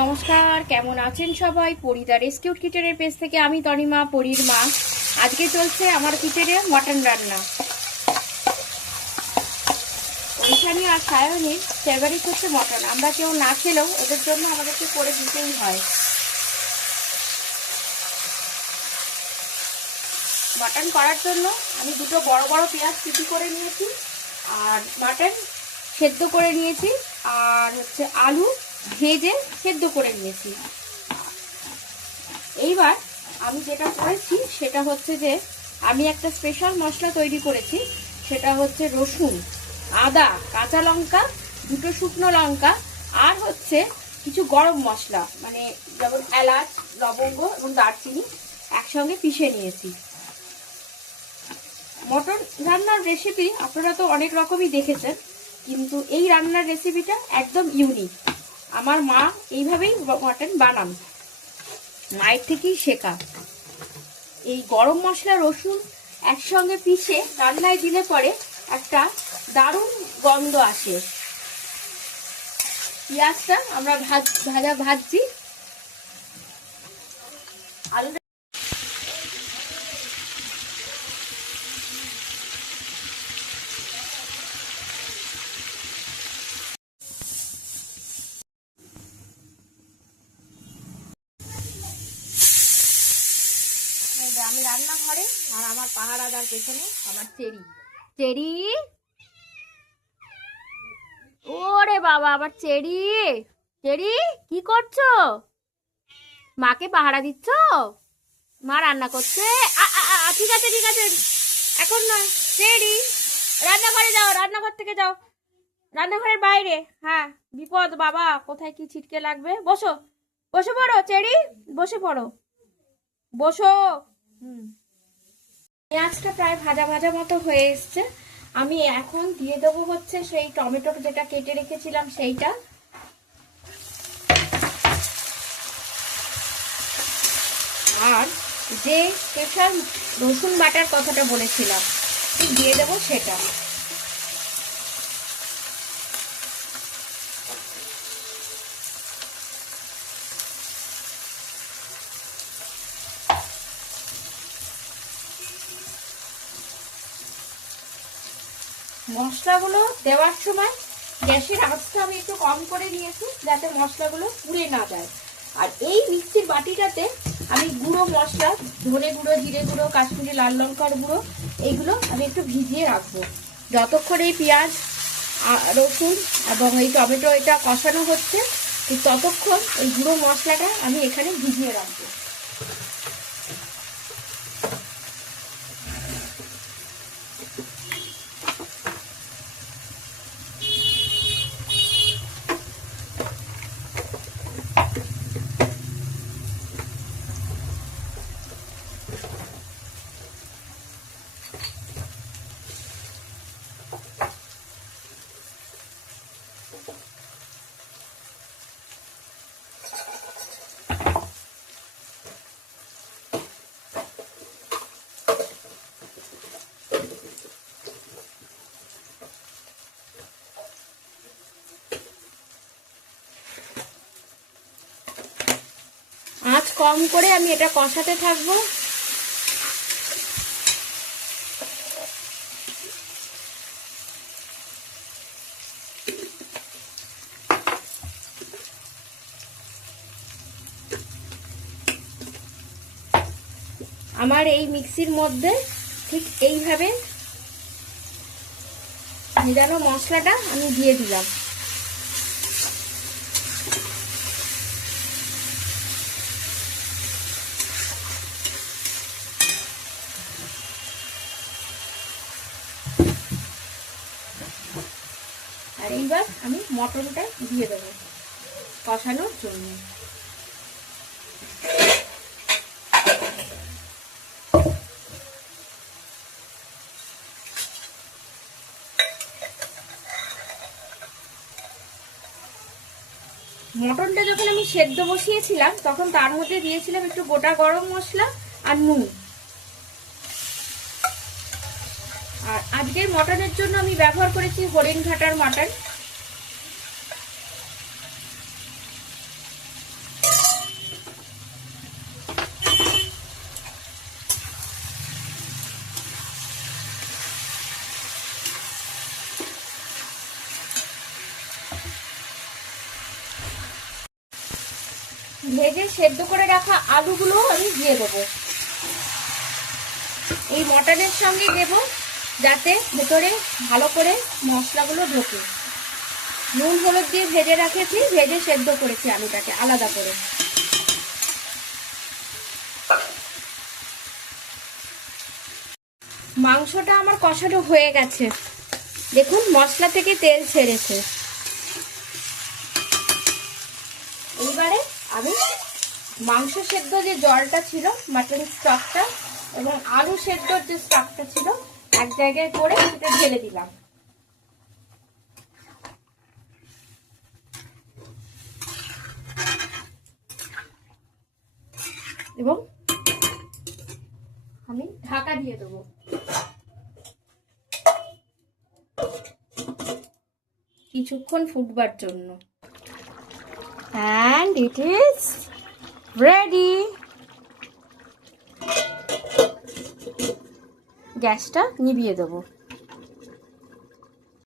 নমস্কার, কেমন আছেন সবাই? পরিদা রেস্কিউড কিচেনের পেজ থেকে আমি তনিমা, পরির মা। আজকে চলছে আমার কিচেনে মটন রান্না। ওইখানে আর সায়নের ফেভারিট হচ্ছে মটন। আমরা কেউ না খেলেও ওদের জন্য আমাদেরকে করে দিতেই হয়। মটন করার জন্য আমি দুটো বড় বড় পেঁয়াজ কুচি করে নিয়েছি, আর মটন সেদ্ধ করে নিয়েছি, আর হচ্ছে আলু ভেজে সেদ্ধ করে নিয়েছি। এইবার আমি যেটা করেছি সেটা হচ্ছে যে আমি একটা স্পেশাল মশলা তৈরি করেছি। সেটা হচ্ছে রসুন, আদা, কাঁচা লঙ্কা, দুটো শুকনো লঙ্কা, আর হচ্ছে কিছু গরম মশলা, মানে যেমন এলাচ, লবঙ্গ এবং দারচিনি একসঙ্গে পিষে নিয়েছি। মটন রান্নার রেসিপি আপনারা তো অনেক রকমই দেখেছেন, কিন্তু এই রান্নার রেসিপিটা একদম ইউনিক। আমার মা এইভাবেই মটন বানান, মায়ের থেকেই শেখা। এই গরম মশলা, রসুন একসঙ্গে পিষে রান্নায় দিলে পরে একটা দারুণ গন্ধ আসে। পেঁয়াজটা আমরা ভাজছি। আলু আমি রান্নাঘরে, আর আমার পাহারাদার পেছনে আমার চেরি। ওরে বাবা, আবার চেরি। চেরি, কি করছো? মাকে পাহারা দিচ্ছ? মা রান্না করছে। ঠিক আছে ঠিক আছে, এখন নয়। চেরি, রান্নাঘরে যাও, রান্নাঘর থেকে যাও, রান্নাঘরের বাইরে। হ্যাঁ, বিপদ বাবা, কোথায় কি ছিটকে লাগবে। বসো, বসে পড়ো চেরি, বসে পড়ো, বসো। পেঁয়াজটা প্রায় ভাজা ভাজা মতো হয়ে এসছে। আমি এখন দিয়ে দেবো হচ্ছে সেই টমেটো যেটা কেটে রেখেছিলাম সেইটা, আর যে স্পেশাল রসুন বাটার কথাটা বলেছিলাম দিয়ে দেবো সেটা। মশলাগুলো দেওয়ার সময় গ্যাসের আঁচটা আমি একটু কম করে নিয়েছি, যাতে মশলাগুলো পুড়ে না যায়। আর এই মিক্সির বাটিটাতে আমি গুঁড়ো মশলা, ধনে গুঁড়ো, জিরে গুঁড়ো, কাশ্মীরি লাল লঙ্কার গুঁড়ো, এইগুলো আমি একটু ভিজিয়ে রাখবো। যতক্ষণ এই পেঁয়াজ, রসুন এবং এই টমেটো এটা কষানো হচ্ছে, ততক্ষণ এই গুঁড়ো মশলাটা আমি এখানে ভিজিয়ে রাখবো। আঁচ কম করে আমি এটা কষাতে থাকবো। আমার এই মিক্সির মধ্যে ঠিক এইভাবে ভেজানো মশলাটা আমি দিয়ে দিলাম। আর এইবার আমি মটনটা দিয়ে দেবো কষানোর জন্য। মটনটা যখন আমি সেদ্ধ বসিয়েছিলাম তখন তার মধ্যে দিয়েছিলাম একটু গোটা গরম মশলা আর নুন। আর আজকের মটনের জন্য আমি ব্যবহার করেছি হরিণঘাটার মটন। ভেজে সেদ্ধ করে রাখা আলুগুলো আমি দিয়ে দেবো। এই মটনের সঙ্গে দেবো, যাতে ভেতরে ভালো করে মশলাগুলো ঢোকে। নুন হলুদ দিয়ে ভেজে রাখেছি, ভেজে সেদ্ধ করেছি আলুটাকে আলাদা করে। মাংসটা আমার কষানো হয়ে গেছে, দেখুন মশলা থেকে তেল ছেড়েছে। এইবারে আমি মাংস সেদ্ধ যে জলটা ছিল, মাটন স্টকটা এবং আলু সেদ্ধর যে স্টকটা ছিল এক জায়গায় করে সেটা ঢেলে দিলাম। এবং আমি ঢাকা দিয়ে দেবো। কিছুক্ষণ ফুটবার জন্য। And it is ready. গ্যাসটা নিভিয়ে দেবো।